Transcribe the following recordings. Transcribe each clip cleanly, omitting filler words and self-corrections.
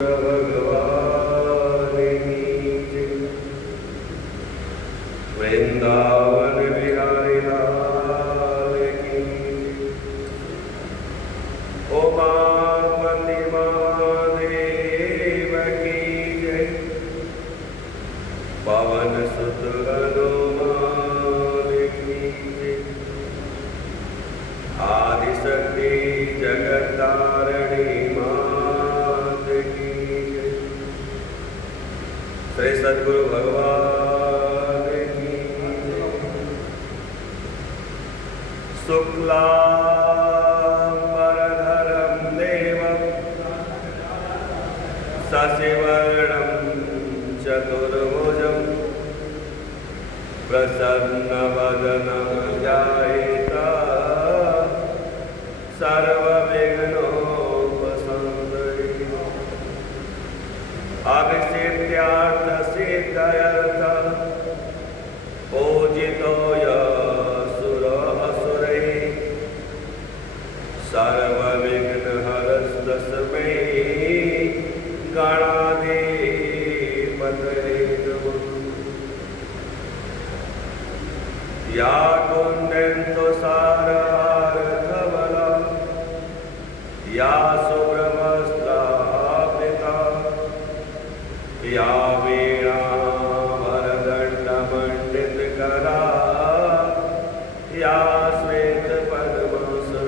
भगवान की वृंदावन बिहारी लाल की ओ पार्वती महादेव की जय। पवन सुत हनुमान की जय। आदिशक्ति जगत्तारिणी श्री सद्गुरु भगवान की शुक्लांबरधरं देवं शशिवर्णं चतुर्भुजं प्रसन्नवदनं ध्यायेत् सर्वविघ्नोपशान्तये। अभिषिक्त्यार्थसिद्धयर्थ पूजितो असुरैः सर्वविघ्नहरस्तस्मै गणाधिपतये नमः। या कुन्देन्दुसारहारधवला या शुभ्रवस्त्रावृता या वीणा वरदण्डमण्डितकरा या श्वेतपद्मासना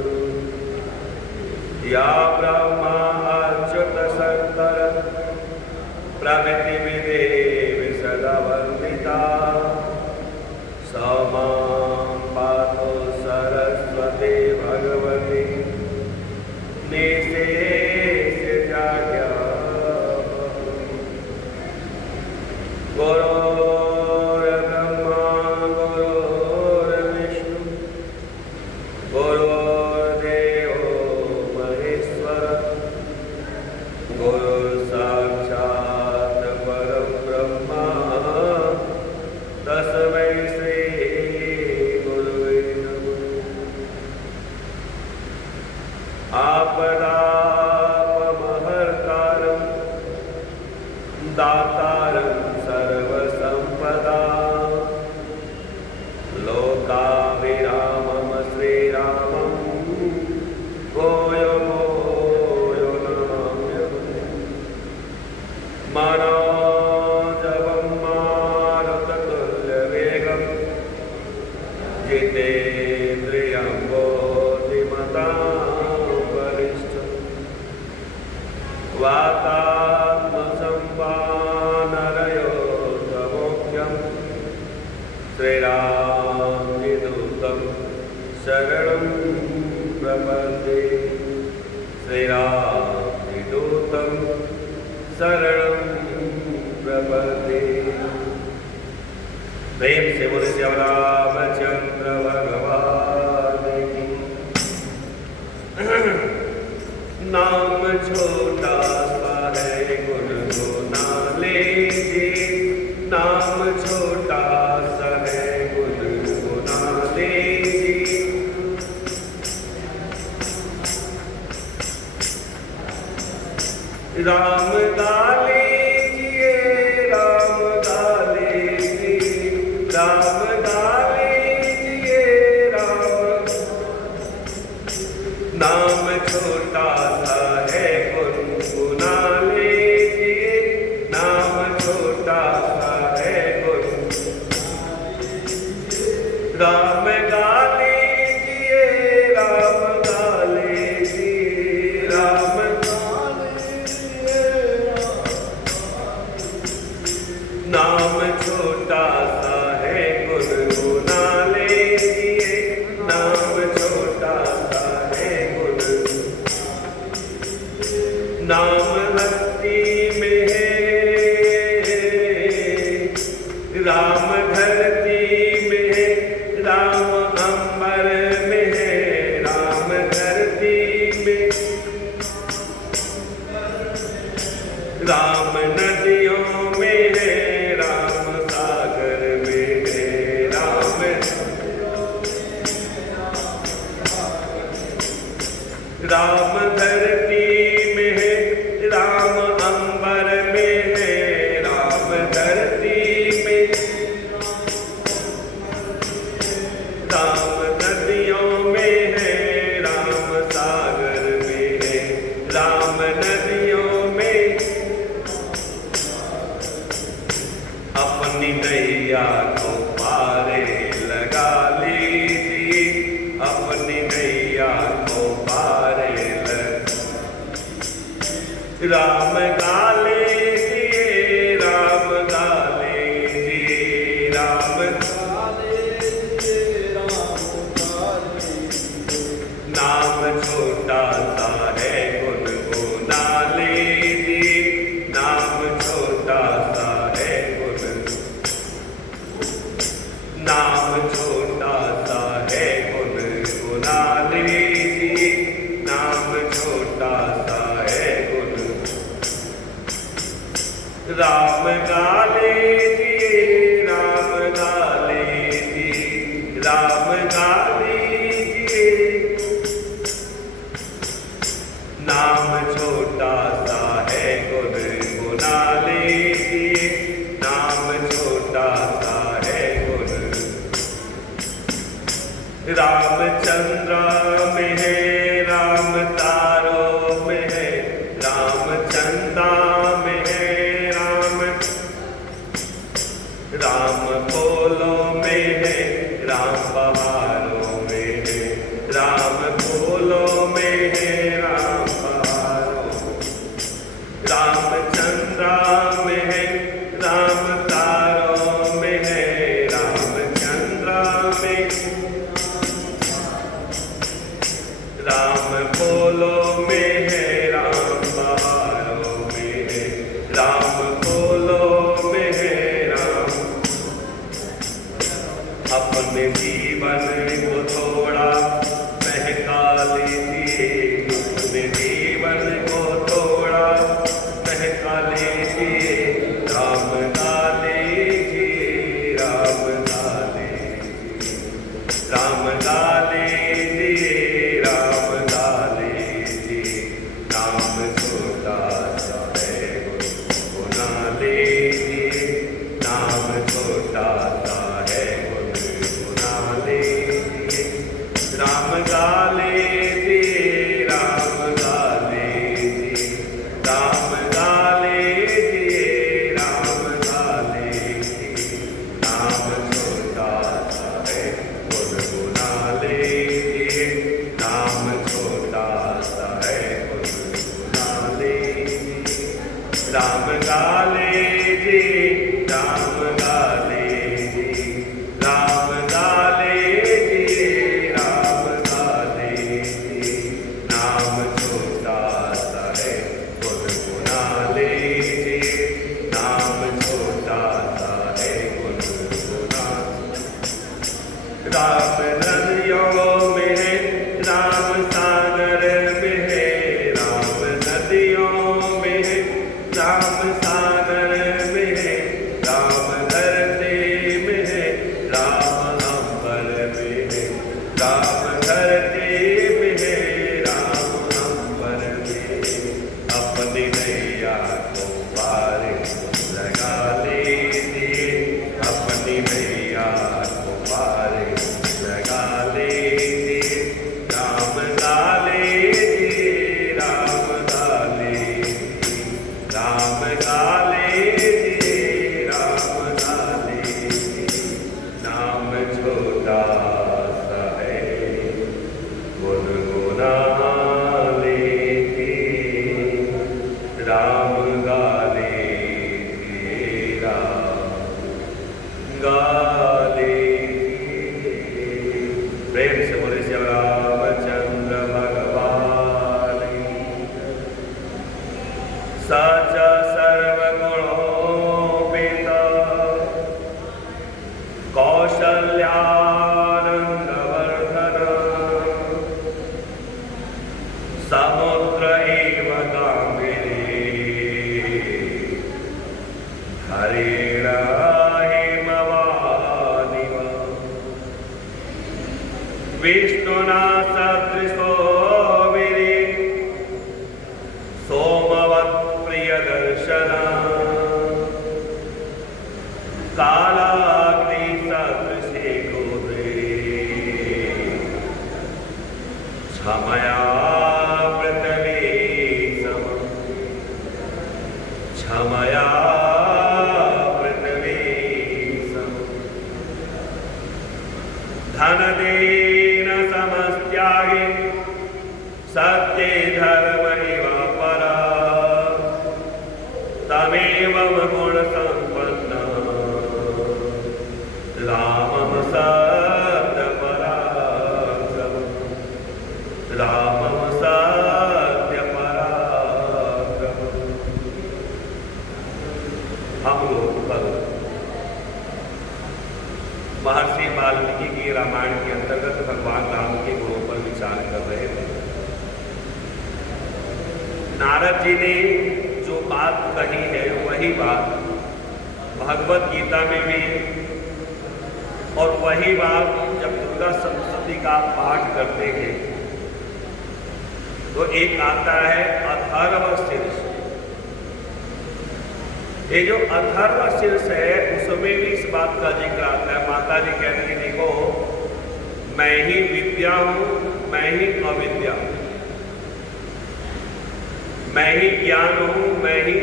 या ब्रह्मा अच्युतशङ्कर प्रभृतिविदेव सदा वन्दिता सा मां पातु सरस्वती भगवती निःशेषजाड्या। गुरुर्ब्रह्मा गुरुर्विष्णु गुरुर्देवो महेश्वर गुरुर्साक्षात् परब्रह्म तस्मै श्री गुरुवे नमः। आपदापहर्तारं दातारं सर्वसंपदा लोकाभिरामं श्रीरामं भूयो भूयो नमाम्यहम्। मनोजवं मारुततुल्यवेगं जितेन्द्रियं बुद्धिमतां वरिष्ठं वातात्मसंवानरयोर्धमुख्यं श्रीरामदूतं शरणं प्रपद्ये। श्रीरामदूतं शरणं प्रपद्ये। प्रेम से बोले श्री रामचंद्र भगवान की। नाम छोटा सा है गुण गुना लीजिए। नाम छोटा सा है गुण गुना लीजिए। राम गा लीजिए राम गा लीजिए राम गा लीजिए राम। नाम छोटा सा है गुनगुना लीजिए। नाम छोटा सा है गुन राम गा लीजिए राम गा लीजिए राम गा लीजिए। नाम छोटा सा है गुनगुना लीजिए। नाम छोटा सा है गुन। नाम भक्ति में है राम धरती में है राम अंबर में है राम धरती में राम नदियों में है राम सागर में है राम राम धरती में है राम अपनी नैया को पारे लगा लीजिए, अपनी नैया को पारे राम गाले दिए, राम गाले दिए, राम गाले दिए, राम गाले दिए। नाम छोटा सा है गुनगुना लीजिए, नाम छोटा सा है नाम छोटा सा है गुनगुना लीजिए, नाम छोटा सा है राम गाले दिए, राम गाले दिए, राम गाले दिए। नाम छोटा सा है गुनगुना लीजिए, नाम छोटा सा है रामचंद्र में है, राम तारों में है, रामचंदा में है, राम फूलों में है, राम बहारों में है, राम फूलों में है, राम बहारों। रामचंद्रा में है, राम तारों में है, रामचंद्रा में राम फूलों में है, राम बहारों में है, राम फूलों में है। अपने जीवन को थोड़ा महका लीजिए, अपने जीवन को थोड़ा महका लीजिए, राम गाले दिए, राम गाले दिए, राम गाले दिए, राम गाले दिए। नाम छोटा सा है गुनगुना लीजिए, नाम छोटा सा है राम गाले दिए, राम गाले दिए, राम गाले दिए, राम गाले दिए। नाम छोटा सा है गुनगुना लीजिए, नाम छोटा सा है गुनगुना लीजिए। राम गाले दिए, राम गाले दिए, राम गाले राम नदियों में है, राम सागर में है, राम नदियों में है, राम सागर में है, राम धरती में है, राम अंबर में है, राम धरती में है, राम अंबर में। अपनी नैया को पारे लगा लीजिए, अपनी नैया को पारे लगा लीजिए, राम गाले दिए, राम गाले दिए, राम गाले दिए, राम गाले दिए। नाम छोटा सा है गुनगुना लीजिए, राम गाले दिए, राम गाले। प्रेम से बोले श्री रामचंद्र भगवान। सच सर्वगुणोपेता कौशल्यानंदवर्धन समुद्र एव गांभीर्ये हरेण हिमवानिव विष्णुना सदृशो विरे सोमवत् प्रियदर्शना कालाग्नि सदृशे गोदे क्षमया पृथ्वी समं क्षमया पृथ्वी तमेवं गुणसम्पन्नं रामं सत्यपराक्रमं रामं सत्यपराक्रमं। हम लोग कल महर्षि वाल्मीकि की रामायण के अंतर्गत भगवान राम के गुणों पर विचार कर रहे थे। नारद जी ने जो बात कही है वही बात भगवत गीता में भी, और वही बात जब दुर्गा सप्तशती का पाठ करते हैं तो एक आता है अथर्वशीर्ष। ये जो अथर्वशीर्ष है उसमें भी इस बात का जिक्र आता है। माता जी कहती है देखो, मैं ही विद्या हूं, मैं ही अविद्या हूं, मैं ही ज्ञान हूं, मैं ही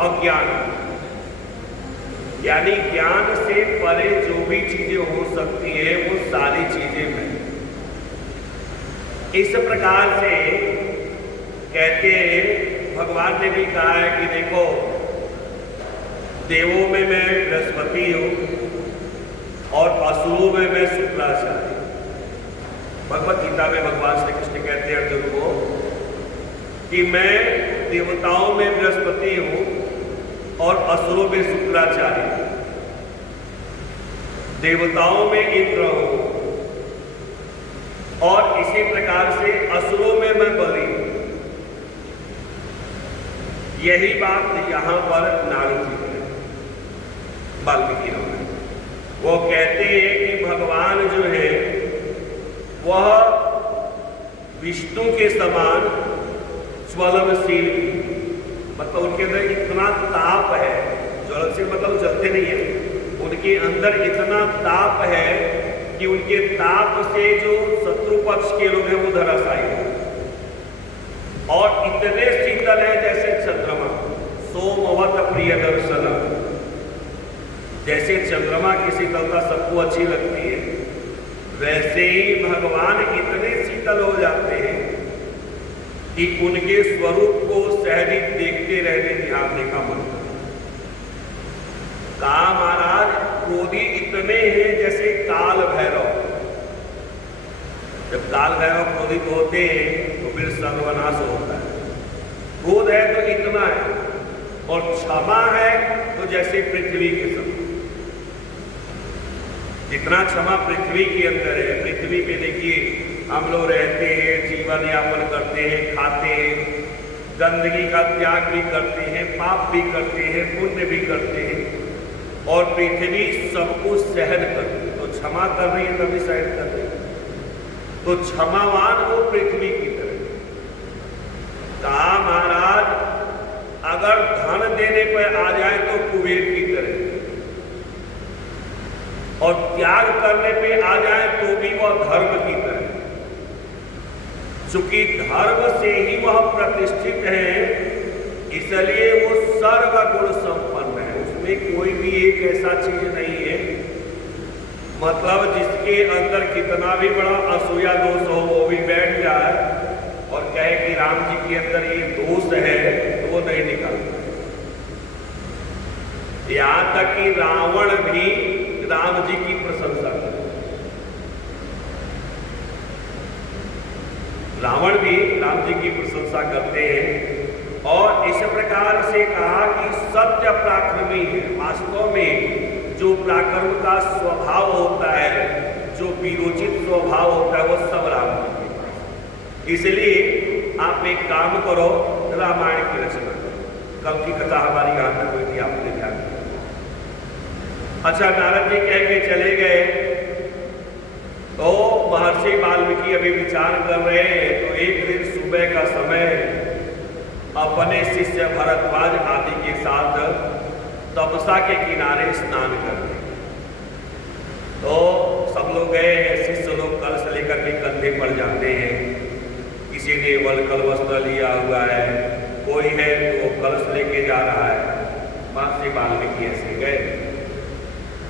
अज्ञान हूं। यानी ज्ञान से परे जो भी चीजें हो सकती है वो सारी चीजें मैं। इस प्रकार से कहते हैं, भगवान ने भी कहा है कि देखो, देवों में मैं बृहस्पति हूं और असुरों में मैं शुक्राचार्य। भगवत गीता में भगवान श्री कृष्ण कहते हैं अर्जुन को कि मैं देवताओं में बृहस्पति हूं और असुरों में शुक्राचार्य, देवताओं में इंद्र हूं और इसी प्रकार से असुरों में मैं बलि हूं। यही बात यहां पर नारद जी वाल्मीकि रामायण वो कहते हैं कि भगवान जो है वह विष्णु के समान ज्वलनशील, मतलब उनके अंदर इतना ताप है, ज्वलन से मतलब जलते नहीं है, उनके अंदर इतना ताप है कि उनके ताप से जो शत्रु पक्ष के लोग हैं वो धराशायी है, और इतने शीतल है जैसे चंद्रमा। सोमवत प्रिय दर्शन, जैसे चंद्रमा की शीतलता सबको अच्छी लगती है, वैसे ही भगवान इतने शीतल हो जाते हैं कि उनके स्वरूप को सहज देखते रहने निहारने का मन करता। कहा महाराज क्रोधी इतने हैं जैसे काल भैरव। जब काल भैरव क्रोधित होते हैं तो फिर सर्वनाश होता है। क्रोध है तो इतना है, और क्षमा है तो जैसे पृथ्वी के समान। जितना क्षमा पृथ्वी के अंदर है, पृथ्वी पे देखिए हम लोग रहते हैं, जीवन यापन करते हैं, खाते हैं, गंदगी का त्याग भी करते हैं, पाप भी करते हैं, पुण्य भी करते हैं, और पृथ्वी सब कुछ सहन करती है। तो क्षमा कर रही है तभी सहन कर रही है। तो क्षमावान वो पृथ्वी की तरह। कहा महाराज अगर धन देने पर आ जाए तो कुबेर की तरह, और त्याग करने पे आ जाए तो भी वह धर्म की तरह। चूंकि धर्म से ही वह प्रतिष्ठित है, इसलिए वो सर्वगुण संपन्न है। उसमें कोई भी एक ऐसा चीज नहीं है, मतलब जिसके अंदर कितना भी बड़ा असूया दोष हो वो भी बैठ जाए और कहे कि राम जी के अंदर ये दोष है तो वो नहीं निकालता। यहां तक कि रावण भी राम जी की प्रशंसा करे, रावण भी राम जी की प्रशंसा करते हैं। और इस प्रकार से कहा कि सत्य पराक्रमी है। वास्तव में जो पराक्रम का स्वभाव होता है, जो वीरोचित स्वभाव होता है, वो सब राम जी के पास। इसलिए आप एक काम करो, रामायण की रचना करो। कल की कथा हमारी यहां तक हुई थी, आपने ध्यान दिया। अच्छा, नारद जी कह के चले गए तो महर्षि वाल्मीकि अभी विचार कर रहे हैं। तो एक दिन सुबह का समय अपने शिष्य भरद्वाज आदि के साथ तपसा के किनारे स्नान करते। तो सब लोग गए हैं, शिष्य लोग कलश लेकर के कंधे पर जाते हैं। किसी ने वलकल वस्त्र लिया हुआ है, कोई है तो कलश लेके जा रहा है। महर्षि वाल्मीकि ऐसे गए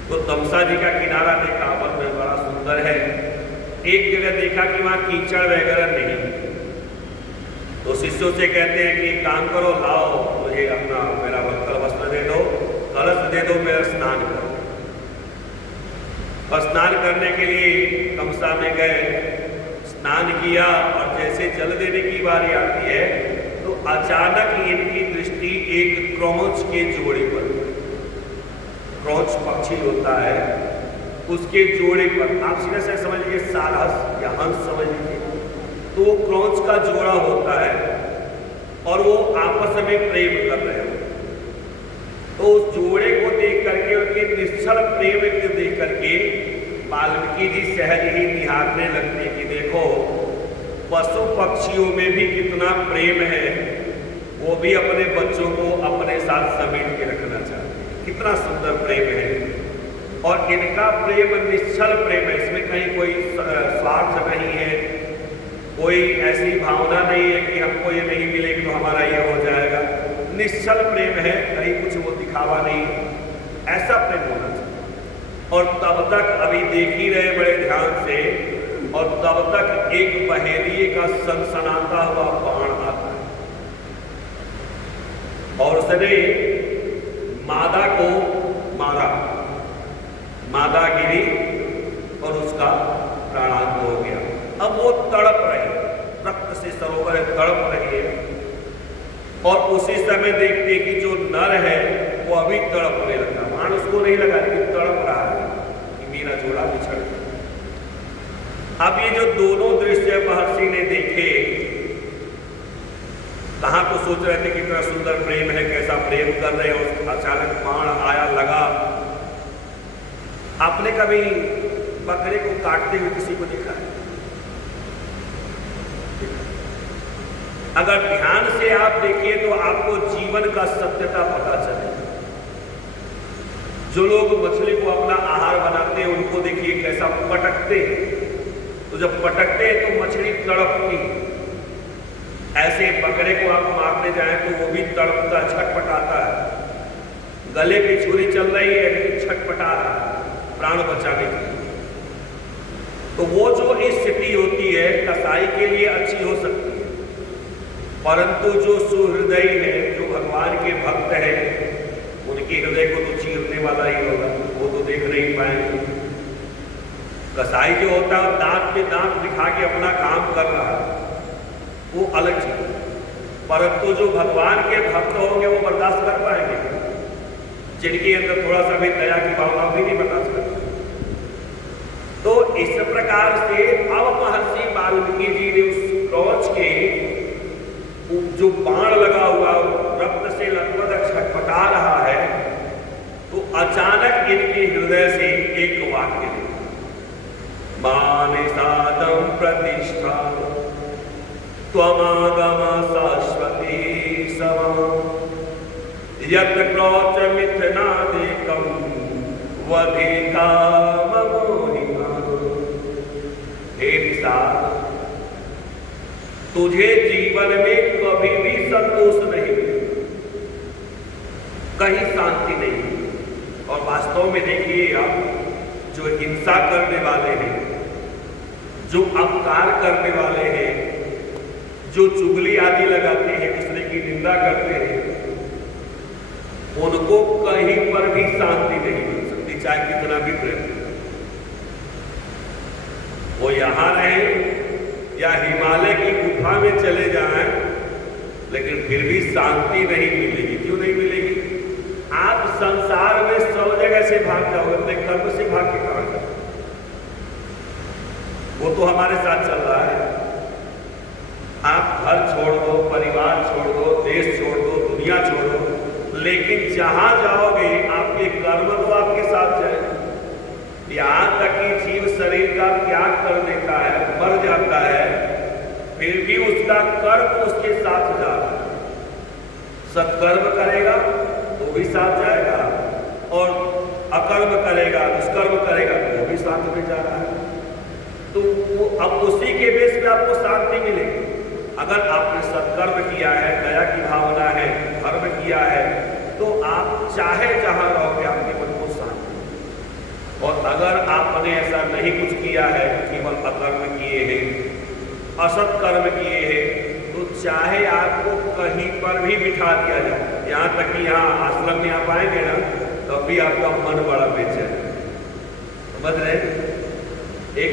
तो तमसा जी का किनारा देखा, वन में बड़ा सुंदर है। एक जगह देखा कि वहां कीचड़ वगैरह नहीं, तो शिष्यों से कहते हैं कि काम करो, लाओ मुझे अपना मेरा वस्त्र करने के लिए तमसा में गए, स्नान किया और जैसे जल देने की बारी आती है तो अचानक इनकी दृष्टि एक क्रौंच के जोड़े पर, क्रौंच पक्षी होता है उसके जोड़े पर, आप सीधे से समझ लीजिए सारस या हंस समझ लीजिए, तो वो क्रौंच का जोड़ा होता है और वो आपस में प्रेम कर रहे हो। तो उस जोड़े को देख करके, उनके निश्चल प्रेम को देख करके वाल्मीकि जी सहज ही निहारने लगते कि देखो पशु पक्षियों में भी कितना प्रेम है, वो भी अपने बच्चों को अपने साथ समेट के रखना चाहते हैं, कितना सुंदर प्रेम है। और इनका प्रेम निश्चल प्रेम है, इसमें कहीं कोई स्वार्थ नहीं है, कोई ऐसी भावना नहीं है कि हमको ये नहीं मिलेगी तो हमारा ये हो जाएगा। निश्चल प्रेम है, कहीं कुछ वो दिखावा नहीं, ऐसा प्रेम होना चाहिए। और तब तक अभी देख ही रहे बड़े ध्यान से, और तब तक एक बहेलिए का सनसनाता हुआ बाण आता है और उसने मादा को मारा, मादा गिरी और उसका प्राणांत हो गया। अब वो तड़प रहे, रक्त से सरोवर तड़प रही है, और उसी समय देखते कि जो नर है वो अभी तड़पने लगा, बाण उसको नहीं लगा लेकिन तड़प रहा है कि मेरा जोड़ा बिछड़ गया। अब ये जो दोनों दृश्य महर्षि ने देखे, कहाँ तो सोच रहे थे कितना सुंदर प्रेम है, कैसा प्रेम कर रहे हो, अचानक बाण आया लगा। आपने कभी बकरे को काटते हुए किसी को देखा है? अगर ध्यान से आप देखिए तो आपको जीवन का सत्यता पता चलेगा। जो लोग मछली को अपना आहार बनाते हैं उनको देखिए कैसा पटकते हैं, तो जब पटकते हैं तो मछली तड़पती है। ऐसे बकरे को आप मारने जाएं तो वो भी तड़पता, छटपटाता है, गले की छुरी चल रही है लेकिन छटपटा रहा है प्राण बचाने के लिए। तो वो जो स्थिति होती है कसाई के लिए अच्छी हो सकती है, परंतु जो सुहृदयी है, जो भगवान के भक्त हैं, उनके हृदय को तो चीरने वाला ही होगा, वो तो देख नहीं पाएंगे। कसाई जो होता है दांत पे दांत दिखा के अपना काम कर रहा है, वो अलग चीज है, परंतु जो भगवान के भक्त होंगे वो बर्दाश्त कर पाएंगे, जिनके अंदर थोड़ा सा भी दया की भावना भी नहीं बर्दाश्त करते। तो इस प्रकार से अब महर्षि वाल्मीकि जी ने उस क्रौंच के जो बाण लगा हुआ रक्त से लगभग छटपटा रहा है, तो अचानक इनके हृदय से एक वाक्य निकला, मानिषादं प्रतिष्ठा त्वमागम शाश्वती समम् यत् क्रौचमिथनादेकं वधिका ममोहिमा। हे निषाद, तुझे जीवन में कभी भी संतोष नहीं मिलेगा, कहीं शांति नहीं मिलेगी। और वास्तव में देखिए आप, जो हिंसा करने वाले हैं, जो अपकार करने वाले हैं, जो चुगली आदि लगाते हैं, दूसरे की निंदा करते हैं, उनको कहीं पर भी शांति नहीं मिल सकती, चाहे कितना भी प्रेम। वो यहां रहे या हिमालय की गुफा में चले जाएं, लेकिन फिर भी शांति नहीं मिलेगी। क्यों नहीं मिलेगी? आप संसार में सब जगह से भाग जाओगे, अपने कर्म से भाग के कहां जाओगे? वो तो हमारे साथ चल रहा है। आप घर छोड़ दो, परिवार छोड़ दो, देश छोड़ दो, दुनिया छोड़ दो, लेकिन जहां जाओगे आपके कर्म तो आपके साथ जाएंगे। यहां तक कि जीव शरीर का त्याग कर देता है, मर जाता है, फिर भी उसका कर्म उसके साथ जा रहा है। सत्कर्म करेगा तो भी साथ जाएगा, और अकर्म करेगा, दुष्कर्म करेगा तो वो भी साथ में जा रहा है। तो वो अब उसी के बेस में आपको शांति मिलेगी। अगर आपने सत्कर्म किया है, दया की भावना है, धर्म किया है, तो आप चाहे जहां रहोगे आपके मन को शांति। और अगर आपने ऐसा नहीं कुछ किया है, केवल अकर्म किए हैं, असत कर्म किए हैं, तो चाहे आपको कहीं पर भी बिठा दिया जाए, यहाँ तक कि यहाँ आश्रम में आप आएंगे ना, तो भी आपका मन बड़ा बेचैन है। समझ रहे? एक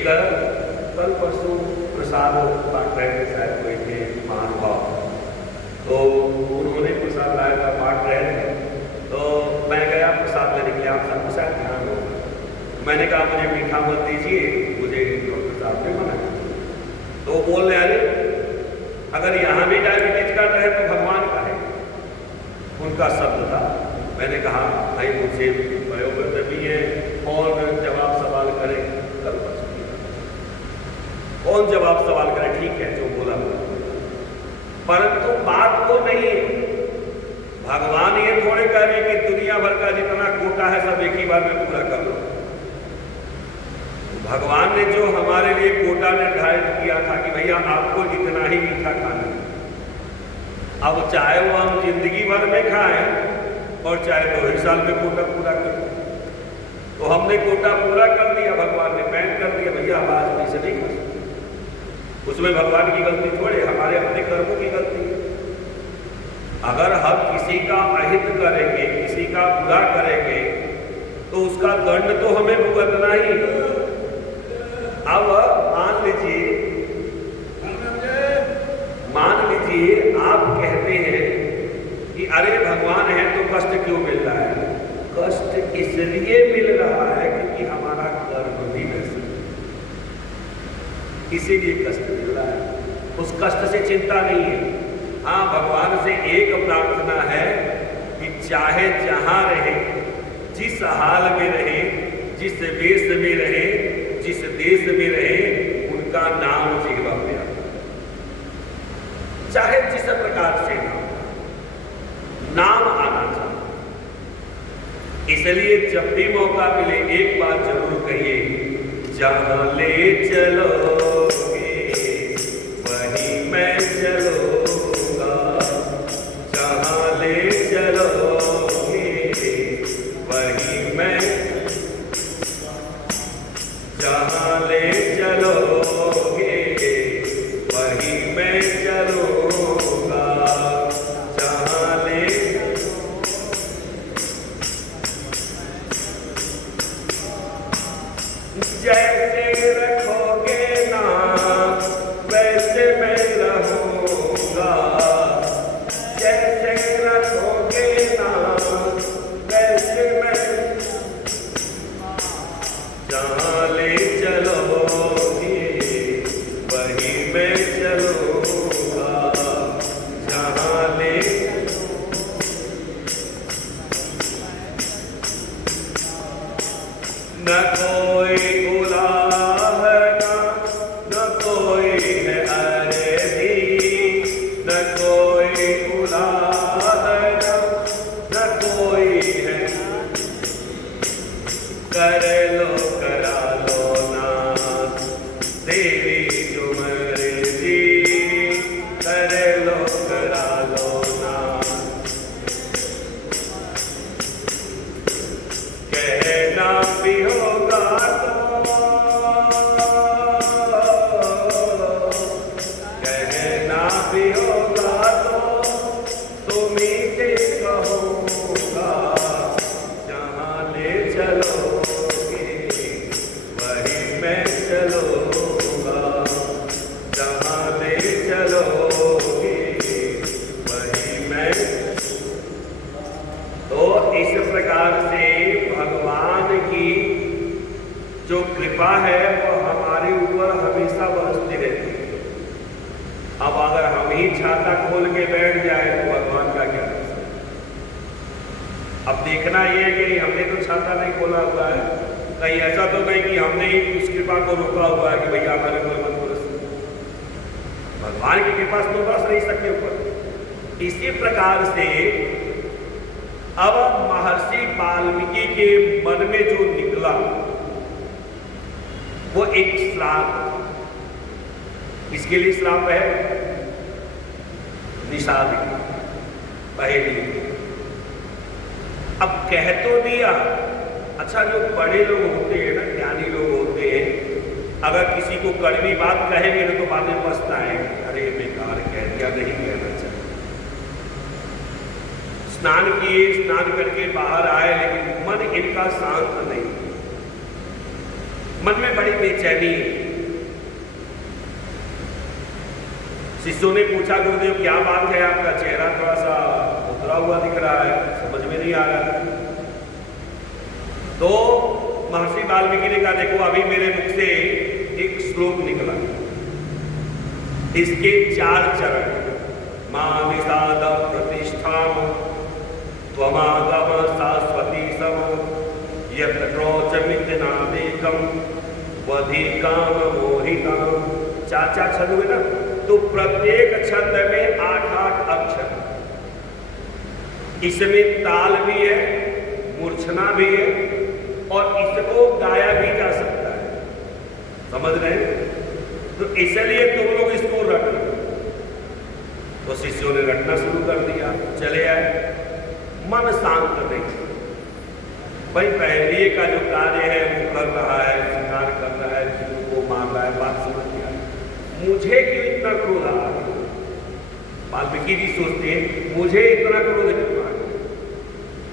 कल परसों प्रसाद बांट रहे थे, शायद कोई थे महानुभाव, तो उन्होंने प्रसाद लाया था, बांट रहे थे, तो मैं गया प्रसाद लेने के लिए। आप सबको शायद ध्यान हो, मैंने कहा मुझे मीठा मत दीजिए, मुझे प्रसाद में मना कीजिए। तो वो बोल रहे अरे अगर यहाँ भी डायबिटीज का है तो भगवान का है, उनका शब्द था। मैंने कहा भाई मुझसे वयोवृद्ध भी है और जवाब सवाल करें, कल कौन जवाब सवाल करे, ठीक है जो बोला, परंतु बात वो नहीं है। भगवान ये थोड़े कह रहे कि दुनिया भर का जितना कोटा है सब एक ही बार में पूरा कर लो। भगवान ने जो हमारे लिए कोटा निर्धारित किया था कि भैया आपको इतना ही मीठा खाना है, अब चाहे वो हम जिंदगी भर में खाएं और चाहे 2 ही साल में कोटा पूरा कर दें, तो हमने कोटा पूरा कर दिया, भगवान ने बैन कर दिया, भैया अब आज भी से नहीं खा सकते। उसमें भगवान की गलती थोड़े, हमारे अपने कर्मों की गलती है। अगर हम किसी का अहित करेंगे, किसी का बुरा करेंगे, तो उसका दंड तो हमें भुगतना ही। अब मान लीजिए आप कहते हैं कि अरे भगवान है तो कष्ट क्यों मिल रहा है? कष्ट इसलिए मिल रहा है क्योंकि हमारा कर्म भी वैसे, इसीलिए कष्ट मिल रहा है। उस कष्ट से चिंता नहीं है। हाँ, भगवान से एक प्रार्थना है कि चाहे जहां रहे, जिस हाल में रहे, जिस वेश में रहे, जिस देश में रहे, उनका नाम जिह्वा पे आए, चाहे जिस प्रकार से नाम आना चाहिए। इसलिए जब भी मौका मिले एक बात जरूर कहिए, जहां ले चलोगे वहीं मैं चलूंगा, जहां ले चलोगे वहीं मैं, जहां ले चलोगे वहीं मैं चलूंगा, जहां ले जैसे रखोगे ना वैसे मैं रहूंगा, जैसे रखोगे ना वैसे मैं, जहां ले चलोगे वहीं मैं चलूंगा, जहां ले न कोई उलाहना न कोई है अरेदी, न कोई उलाहना न कोई है, कर लो करा लो ना तेरी जो मर्जी, कर लो करा लो ना, कहना भी होगा तो, कहना भी होगा तो मीठे कहूँगा, जहाँ ले चलोगे वहीं मैं चलूँगा, जहाँ ले चलोगे वहीं मैं। तो इस प्रकार से भगवान की जो कृपा है वो हमारे ऊपर हमेशा बरसती रहती है। अब अगर हम ही छाता खोल के बैठ जाए तो भगवान का क्या? अब देखना ये है कि हमने तो छाता नहीं खोला हुआ है, कहीं ऐसा तो नहीं कि हमने ही उस कृपा को रोका हुआ है कि भैया हमारे ऊपर मत बरस। भगवान की कृपा से तो बरस नहीं सकते ऊपर। इसी प्रकार से अब महर्षि वाल्मीकि के मन में जो निकला वो एक श्राप। इसके लिए श्राप है निषाद पहेली। अब कह तो दिया, अच्छा जो बड़े लोग होते हैं ना, ज्ञानी लोग होते हैं, अगर किसी को कड़वी बात कहेंगे तो बाद में पछताएंगे, अरे बेकार कह दिया, नहीं कहना चाहिए। स्नान किए, स्नान करके बाहर आए, लेकिन मन इनका शांत नहीं, मन में बड़ी बेचैनी है। शिष्यों ने पूछा, गुरुदेव क्या बात है, आपका चेहरा थोड़ा सा उतरा हुआ दिख रहा है, समझ में नहीं आ रहा। तो महर्षि वाल्मीकि ने कहा, देखो अभी मेरे मुख से एक श्लोक निकला, इसके 4 चरण, मां निषाद प्रतिष्ठाम त्वमागम शाश्वती सम यत् क्रोचमित नादेकम वधि काम मोहितम। 4 छंद हुए ना, तो प्रत्येक छंद में 8 अक्षर, इसमें ताल भी है, मूर्छना भी है, और इसको गाया भी जा सकता है, समझ रहे हैं? तो इसलिए तुम लोग इसको रटना। तो शिष्यों ने रटना शुरू कर दिया, चले आए, मन शांत नहीं। भाई पहले का जो कार्य है वो कर रहा है, शिकार कर रहा है, वो मार रहा है, बात समझ गया, मुझे क्यों इतना क्रोध आ रहा है? वाल्मीकि जी सोचते हैं मुझे इतना क्रोध क्यों आ रहा?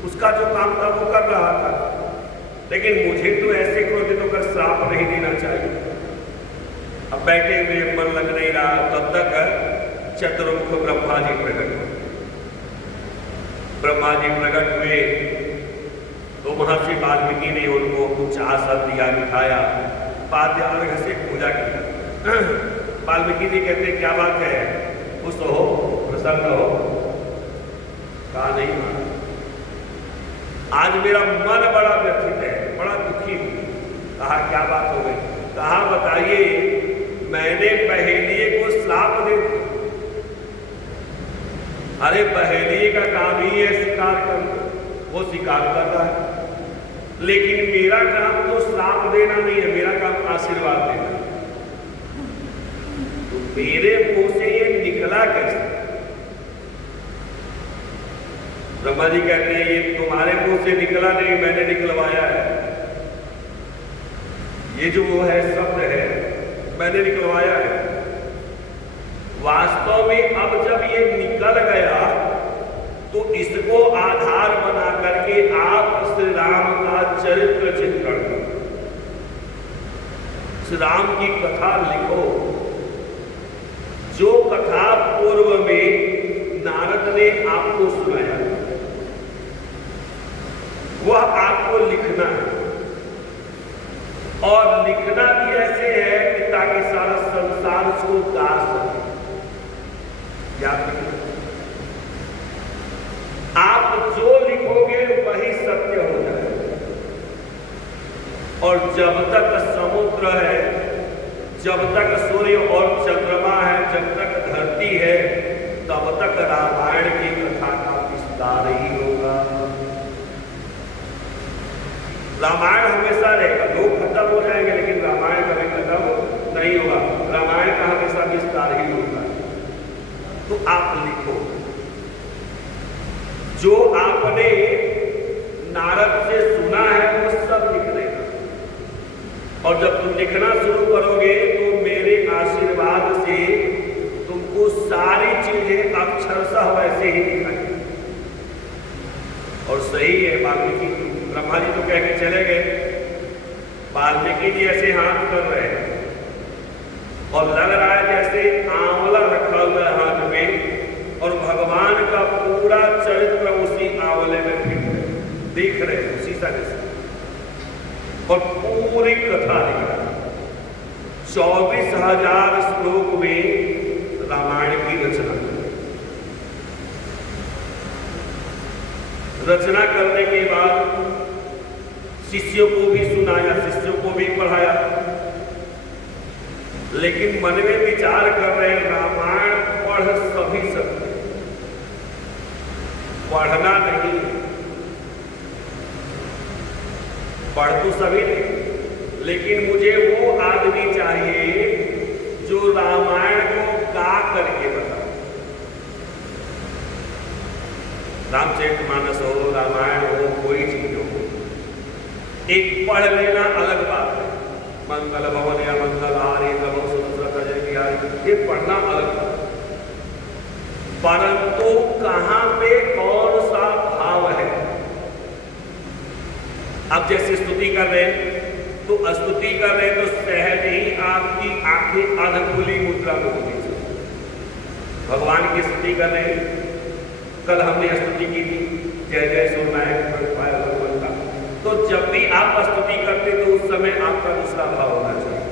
उसका जो काम था वो कर रहा था, लेकिन मुझे तो ऐसे क्रोधित होकर श्राप नहीं देना चाहिए। अब बैठे हुए मन लग नहीं रहा, तब तक चतुर्मुख ब्रह्मा जी प्रकट हुए। ब्रह्मा जी प्रकट हुए तो महर्षि वाल्मीकि ने उनको कुछ आसन दिया, दिखाया, पाद्य अर्घ से पूजा की। वाल्मीकि जी कहते क्या बात है, खुश हो, प्रसन्न हो? कहा नहीं माना, आज मेरा मन बड़ा व्यथित है, बड़ा दुखी हूं। कहा क्या बात हो गई? कहा बताइए, मैंने पहेलिये को श्राप दे दिया। अरे पहेलिये का काम ही है शिकार करना, वो शिकार कर रहा है, लेकिन मेरा काम तो श्राप देना नहीं है, मेरा काम आशीर्वाद देना है। तो मेरे मुंह से ये निकला कैसे? ब्रह्मा जी कहते हैं ये तुम्हारे मुंह से निकला नहीं, मैंने निकलवाया है। ये जो वो है शब्द है, मैंने निकलवाया है। वास्तव में अब जब ये निकल गया तो इसको आधार बना करके आप श्री राम का चरित्र चित्रण करो, श्री राम की कथा लिखो। जो कथा पूर्व में नारद ने आपको सुनाया वह आपको लिखना है, और लिखना भी ऐसे है कि ताकि सारा संसार उसको गा सके। याद रखना, आप जो लिखोगे वही सत्य हो जाए। और जब तक समुद्र है, जब तक सूर्य और चंद्रमा है, जब तक धरती है, तब तक रामायण की कथा का विस्तार ही होगा। रामायण हमेशा रहेगा, लोग खत्म हो जाएंगे लेकिन रामायण कभी खत्म नहीं होगा। रामायण का हमेशा विस्तार ही होगा। तो आप लिखो, जो आपने नारद से सुना है वो सब लिख देना, और जब तुम लिखना शुरू करोगे तो मेरे आशीर्वाद से तुमको सारी चीजें अक्षरशः वैसे ही दिखाएंगे। और सही है, वाल्मीकि ब्रह्मा जी तो कह के चले गए, वाल्मीकि जी ऐसे हाथ कर रहे हैं और लग रहा है जैसे आंवला रखा हुआ है हाथ में, और भगवान का पूरा चरित्र उसी आंवले में फिट है, देख रहे हैं उसी तरह से, और पूरी कथा लिख रहा है। 24,000 श्लोक में रामायण की रचना करने के बाद शिष्यों को भी सुनाया, शिष्यों को भी पढ़ाया, लेकिन मन में विचार कर रहे हैं रामायण पढ़ सभी सकते, पढ़ना नहीं, पढ़ तो सभी नहीं, लेकिन मुझे वो आदमी चाहिए जो रामायण को गा करके बताए। रामचरितमानस हो, रामायण हो, कोई चीज हो, एक पढ़ लेना अलग बात है। मंगल भवन या मंगल आर्य नमो सुदशरथ जय बिहारी, ये पढ़ना अलग बात है, परंतु कहां पे कौन सा भाव है। अब जैसे स्तुति कर रहे हैं, तो स्तुति कर रहे तो सहज ही आपकी आंखें अधखुली मुद्रा में होनी चाहिए। भगवान की स्तुति कर रहे हैं। कल हमने स्तुति की थी जय जय सोनायक भगवान का। तो जब भी आप स्तुति करते तो उस समय आपका दूसरा भाव होना चाहिए।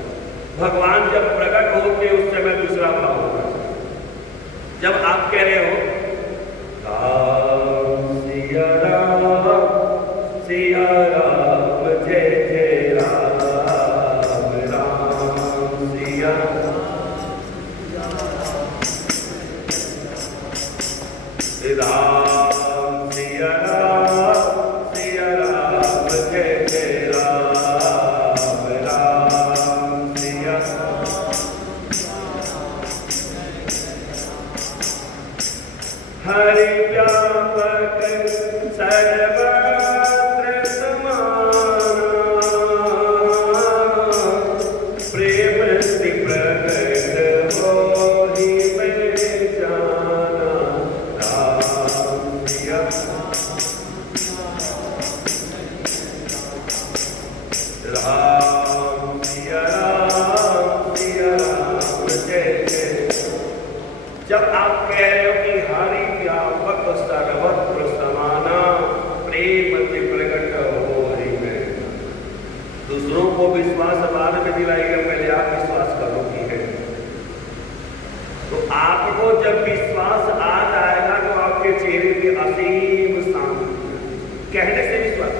भगवान जब प्रकट होते उस समय दूसरा भाव होना चाहिए। जब आप कह रहे हो राम सिया राम सिया राम जय जय राम राम सिया राम सिया राम जय जय राम राम सिया हरि व्यापक सर्वत्र समाना प्रेम से प्रकट होहि मैं जाना राम सिया राम सिया राम जय जय। जब आप कह रहे हो कि हरि व्यापक सर्वत्र समाना प्रेम से प्रकट होहि मैं, दूसरों को विश्वास बाद में दिलाइएगा, पहले आप विश्वास करो कि है। तो आपको जब विश्वास आ जाएगा तो आपके चेहरे पे असीम शांति, कहने से विश्वास।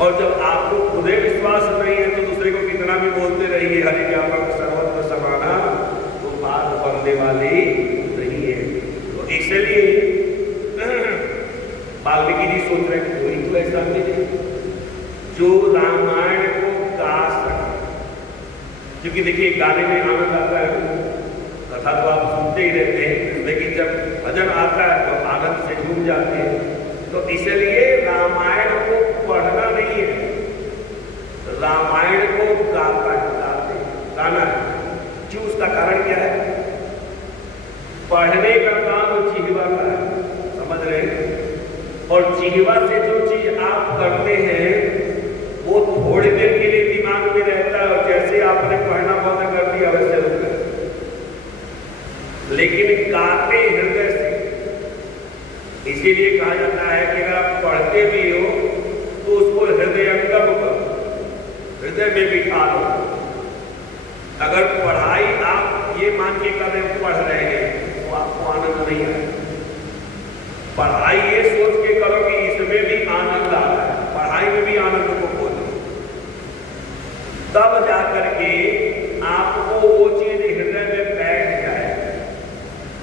और जब आपको खुदे विश्वास नहीं है तो दूसरे को कितना भी बोलते रहिए हरि व्यापक सर्वत्र समाना, तो बात बनने वाली नहीं है। तो इसलिए वाल्मीकि जी सोच रहे कोई तो ऐसा मिले जो रामायण को गा सके, क्योंकि देखिए गाने में आनंद आता है, कथा तो आप सुनते ही रहते हैं, लेकिन जब भजन आता है तो आनंद से झूम जाते हैं। तो इसलिए रामायण को पढ़ना नहीं है, रामायण को गाना है। क्यों? उसका कारण क्या है? पढ़ने का काम जिह्वा का है, समझ रहे हैं? और जिह्वा से जो चीज आप करते हैं वो थोड़ी देर के लिए दिमाग में रहता है, और जैसे आपने पढ़ना बंद कर दिया वैसे रुक गए। लेकिन गाते हृदय से, इसीलिए कहा जाता है कि अगर आप पढ़ते भी हो तो उसको हृदयंगम करो, हृदय में बिठा लो। अगर पढ़ाई आप ये मान के कर रहे हो पढ़ रहे हैं तो आपको आनंद नहीं आएगा। पढ़ाई ये सोच के करो कि इसमें भी आनंद आता है, पढ़ाई में भी आनंद को खोजो, तब जाकर के आपको वो चीज हृदय में बैठ जाए।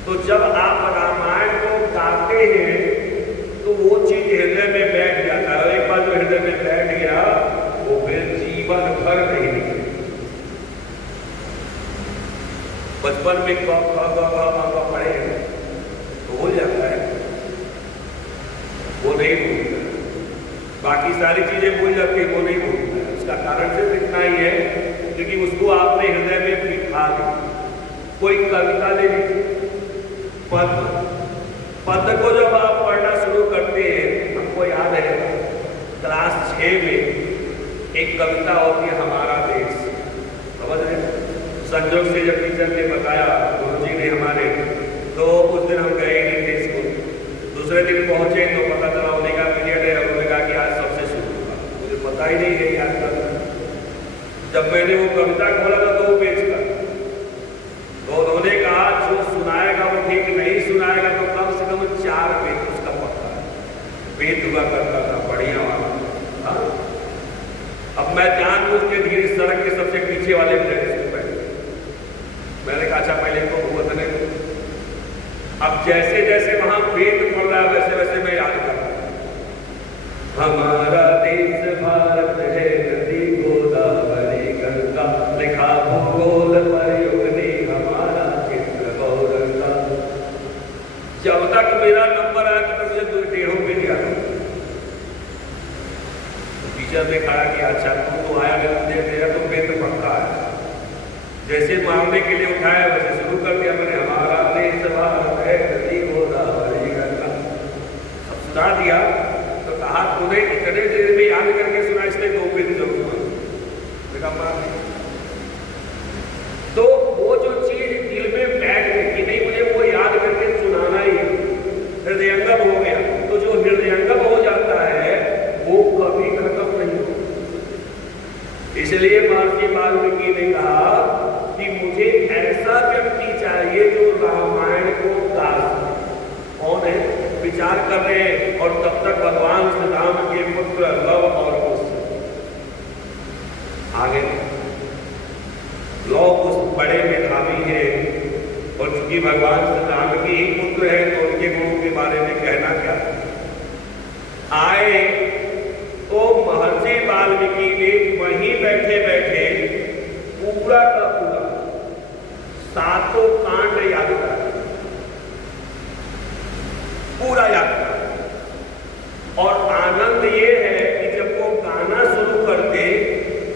तो जब आप रामायण को गाते हैं तो वो चीज हृदय में बैठ जाता है। एक बार जो हृदय में बैठ गया वो फिर जीवन भर नहीं निकले। बचपन में क पढ़े तो हो जाता है, वो नहीं भूलता। बाकी सारी चीजें भूल जाती है, वो नहीं भूलता। उसका कारण सिर्फ इतना ही है क्योंकि उसको आपने हृदय में बिठा दी। कोई कविता ले लीजिए, पद को जब आप पढ़ना शुरू करते हैं, हमको याद है क्लास 6 में एक कविता होती है हमारा देश, समझ रहे? संजोग से जब टीचर ने बताया, गुरुजी ने हमारे, तो उस दिन हम गए नहीं थे स्कूल। दूसरे दिन पहुंचे तो पता चला होने का पीरियड है, उन्होंने कहा कि आज सबसे शुरू होगा। मुझे पता ही नहीं है याद करना। जब मैंने वो कविता खोला था 2 पेज का, तो उन्होंने कहा जो सुनाएगा वो ठीक नहीं सुनाएगा तो कम से कम 4 पेज उसका पढ़ता है। पेज हुआ करता था बढ़िया वाला। अब मैं जानबूझ के धीरे सड़क के सबसे पीछे वाले बेंच पे बैठ, मैंने कहा अच्छा पहले इनको भुगतने दो। अब जैसे जैसे वहां वेद पढ़ रहा है वैसे वैसे मैं याद कर रहा हूं। हमारा देश भारत है, नदी गोदावरी गंगा, लिखा भूगोल पर युग ने हमारा चित्र गौरव का। जब तक मेरा नंबर आया तो मुझे 1.5 पे दिया। टीचर ने कहा कि अच्छा तू तो आया नहीं, मुझे दिया तो वेद पढ़ता है। जैसे मारने के लिए उठाया वैसे शुरू कर दिया मैंने, हमारा देश भारत है, नदी गोदावरी गंगा, सब सुना दिया। तो कहा तूने इतने देर में याद करके सुना, इसलिए 2 दिन जरूर नहीं। तो वो जो चीज दिल में बैठ गई कि नहीं मुझे वो याद करके सुनाना ही है, हृदयंगम हो गया। तो जो हृदयंगम हो जाता है वो कभी खत्म नहीं होता। इसलिए महर्षि वाल्मीकि ने कहा कि मुझे ऐसा व्यक्ति चाहिए जो रामायण को गा सके। कौन है? विचार कर रहे हैं। और तब तक भगवान श्री राम के पुत्र लव और कुश आगे लोग उस बड़े मेधावी है, और चूंकि भगवान श्री राम के ही पुत्र है तो उनके गुणों के बारे में कहना क्या। आए तो महर्षि वाल्मीकि ने वहीं बैठे बैठे पूरा का पूरा 7 कांड याद कर, पूरा याद कर। और आनंद ये है कि जब वो गाना शुरू करते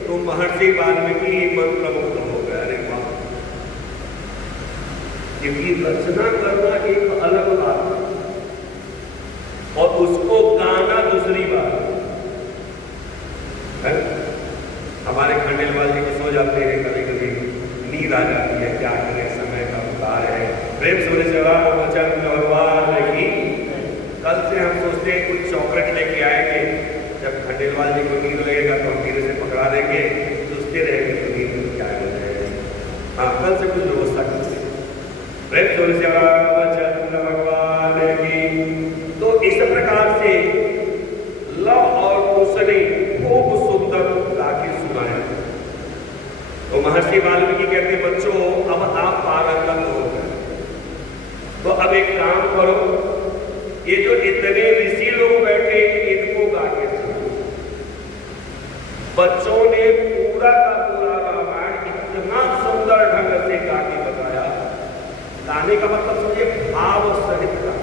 तो महर्षि वाल्मीकि मंत्रमुग्ध हो गए। अरे वाह! क्योंकि रचना करना एक अलग बात है और उसको गाना दूसरी बात है। हमारे खंडेलवाल जी को सो जाते हैं, कभी कभी नींद आ जाती है, क्या करें, समय का उतार है। प्रेम सूर्य भगवान की कल से हम सोचते हैं कुछ चॉकलेट लेके आएंगे, जब खंडेलवाल जी को नींद लगेगा तो हम धीरे से पकड़ा देंगे, सोचते रहेंगे तो नींद क्या हो जाएगा। हाँ, कल से कुछ व्यवस्था करते हैं। प्रेम सूर्य भगवान की। तो इस प्रकार से लव और कुश ने खूब सुंदर गाके सुनाया। तो महर्षि वाल्मीकि कहते बच्चों अब आप पारंगत हो गए, तो अब एक काम करो, ये जो इतने ऋषि लोग बैठे इनको गाके सुनो। बच्चों ने पूरा का पूरा रामायण इतना सुंदर ढंग से गाके बताया। गाने का मतलब समझिए भाव सहित का।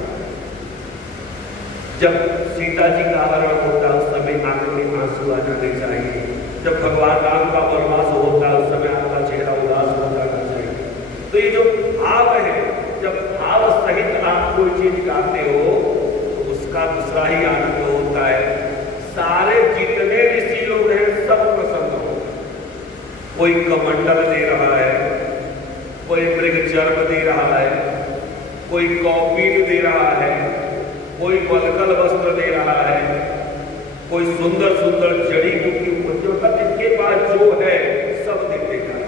जब सीता जी का हरण होता है उस समय आंख में आंसू आ जाने चाहिए। जब भगवान राम का वनवास होता है उस समय आपका चेहरा उदास हो जाना चाहिए। तो ये जो भाव है, जब भाव सहित आप कोई चीज गाते हो तो उसका दूसरा ही आनंद होता है। सारे जितने ऋषि लोग हैं सब प्रसन्न हो। कोई कमंडल दे रहा है, कोई मृगचर्म दे रहा है, कोई कौपीन दे रहा है, कोई वल्कल वस्त्र दे रहा है, कोई सुंदर सुंदर जड़ी बूटी मतलब इनके पास जो है सब देते जाए,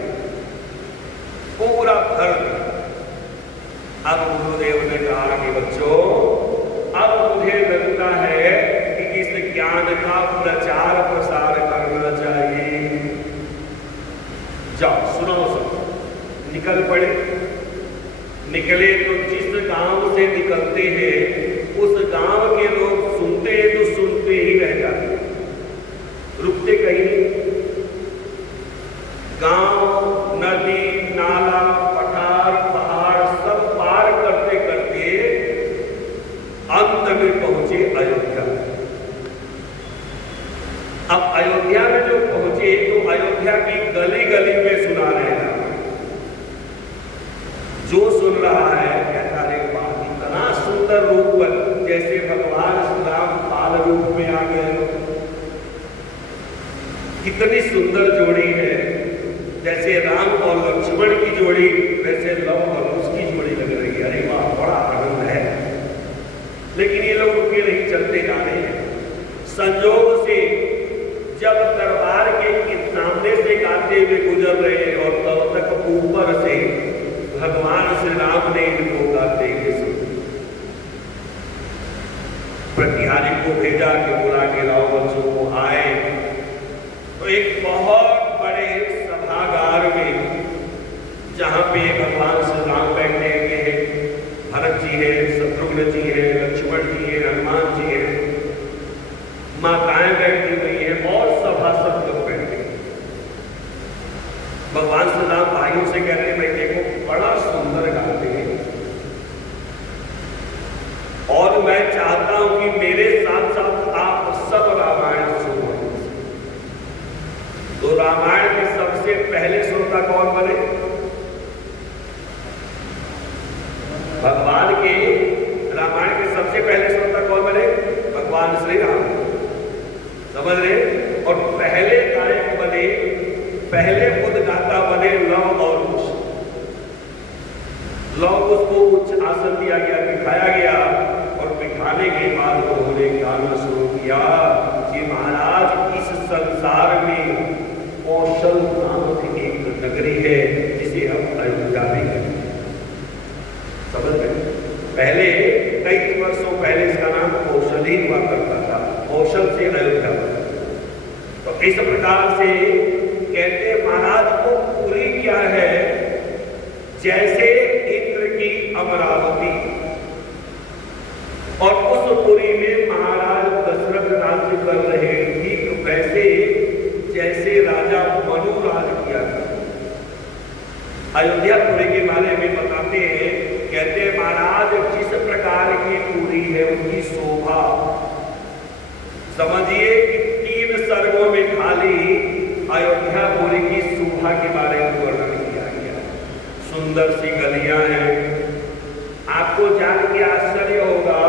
पूरा भर दिया। अब गुरुदेव ने कहा कि बच्चों अब मुझे लगता है कि इस ज्ञान का प्रचार प्रसार करना चाहिए। जाओ सुनाओ सब। निकल पड़े। निकले तो जिस गांव से निकलते हैं उस गांव के लोग सुनते हैं तो सुनते ही रह जाते, रुकते कहीं नहीं। गांव, नदी, नाला, पठार, पहाड़ सब पार करते करते अंत में पहुंचे अयोध्या। अब अयोध्या में जो पहुंचे तो अयोध्या की गली गली में सुना रहे हैं। जो सुन रहा है कहता रे वाह इतना सुंदर रूप, जैसे भगवान श्री राम बाल रूप में आ गए। कितनी सुंदर जोड़ी है, जैसे राम और लक्ष्मण की जोड़ी वैसे लव और उसकी जोड़ी लग रही है। अरे वाह बड़ा आनंद है। लेकिन ये लोग रुके नहीं, चलते जा रहे हैं। संजोग से जब दरबार के सामने से गाते हुए गुजर रहे हैं और तब तक ऊपर से भगवान श्री राम ने इनको गाते हुए प्रतिहारी को भेजा कि बुला के लाओ बच्चों को। आए तो एक बहुत बड़े सभागार में जहां पे भगवान श्री राम बैठे हुए हैं, भरत जी है, शत्रुघ्न जी है, लक्ष्मण जी है, हनुमान जी है, माताएं बैठी हुई है और सभासद लोग बैठे। भगवान श्री राम भाइयों से कहते हैं मैं देखो बड़ा सुंदर गाते हैं और मैं चाहता हूं कि मेरे साथ साथ आप सब रामायण सुनो। तो रामायण के सबसे पहले श्रोता कौन बने? भगवान के रामायण के सबसे पहले श्रोता कौन बने? भगवान श्री राम। किया कि महाराज इस संसार में कौशल नामक एक नगरी है जिसे हम अयोध्या में कहते हैं। समझ गए? पहले कई वर्षों पहले इसका नाम कौशल ही हुआ करता था, कौशल से अयोध्या। तो इस प्रकार से कहते हैं महाराज को पुरी क्या है, जैसे इंद्र की अमरावती, और उस पुरी में महाराज दशरथ राज्य कर रहे ठीक वैसे जैसे राजा मनु राज किया था। अयोध्या पुरी के बारे में बताते हैं, कहते हैं महाराज जिस प्रकार की पुरी है उनकी शोभा, समझिए कि 3 सर्गों में खाली अयोध्या पुरी की शोभा के बारे में वर्णन किया गया। सुंदर सी गलियां हैं, आपको जान के आश्चर्य होगा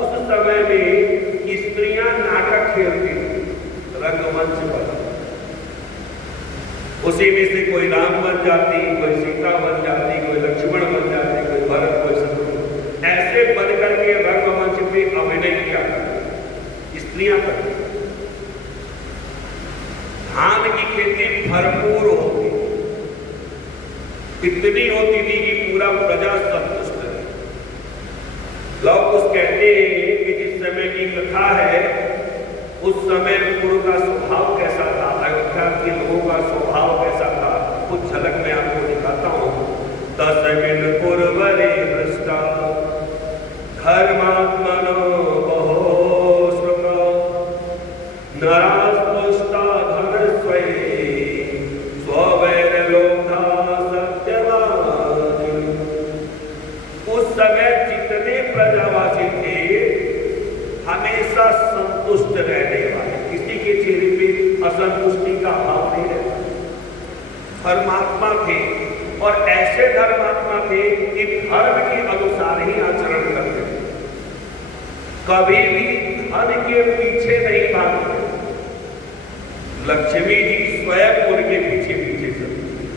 उस समय में स्त्रियां नाटक खेलती थी रंगमंच पर, उसी में से कोई राम बन जाती, कोई सीता बन जाती, कोई लक्ष्मण बन जाती, कोई भरत, कोई शत्रुघ्न, ऐसे बनकर के रंगमंच पे अभिनय किया करती स्त्रियां करती। धान की खेती भरपूर होती, इतनी होती थी कि पूरा प्रजा संतुष्ट है। लोग कुछ कहते हैं कि जिस समय की कथा है उस समय पूर्व का स्वभाव कैसा था, अयोध्या के लोगों का स्वभाव कैसा था, कुछ झलक मैं आपको दिखाता हूँ। तस्मिन् पुरवरे हृष्टा धर्मात्मनो बहोश्रुत नरास्पुष्टा धनस्वये स्ववैरलोका सत्यवादी। उस समय जितने प्रजावासी थे हमेशा संतुष्ट रहने वाले, किसी के चेहरे पे असंतुष्टि का भाव नहीं रहता। धर्मात्मा थे, और ऐसे धर्मात्मा थे कि धर्म के अनुसार ही आचरण करते थे, कभी भी धन के पीछे नहीं भागते। लक्ष्मी जी स्वयं उनके पीछे पीछे चलती,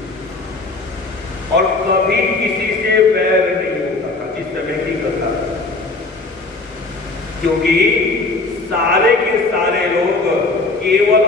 और कभी किसी से वैर नहीं होता था जिस समय की कथा, क्योंकि सारे के सारे लोग केवल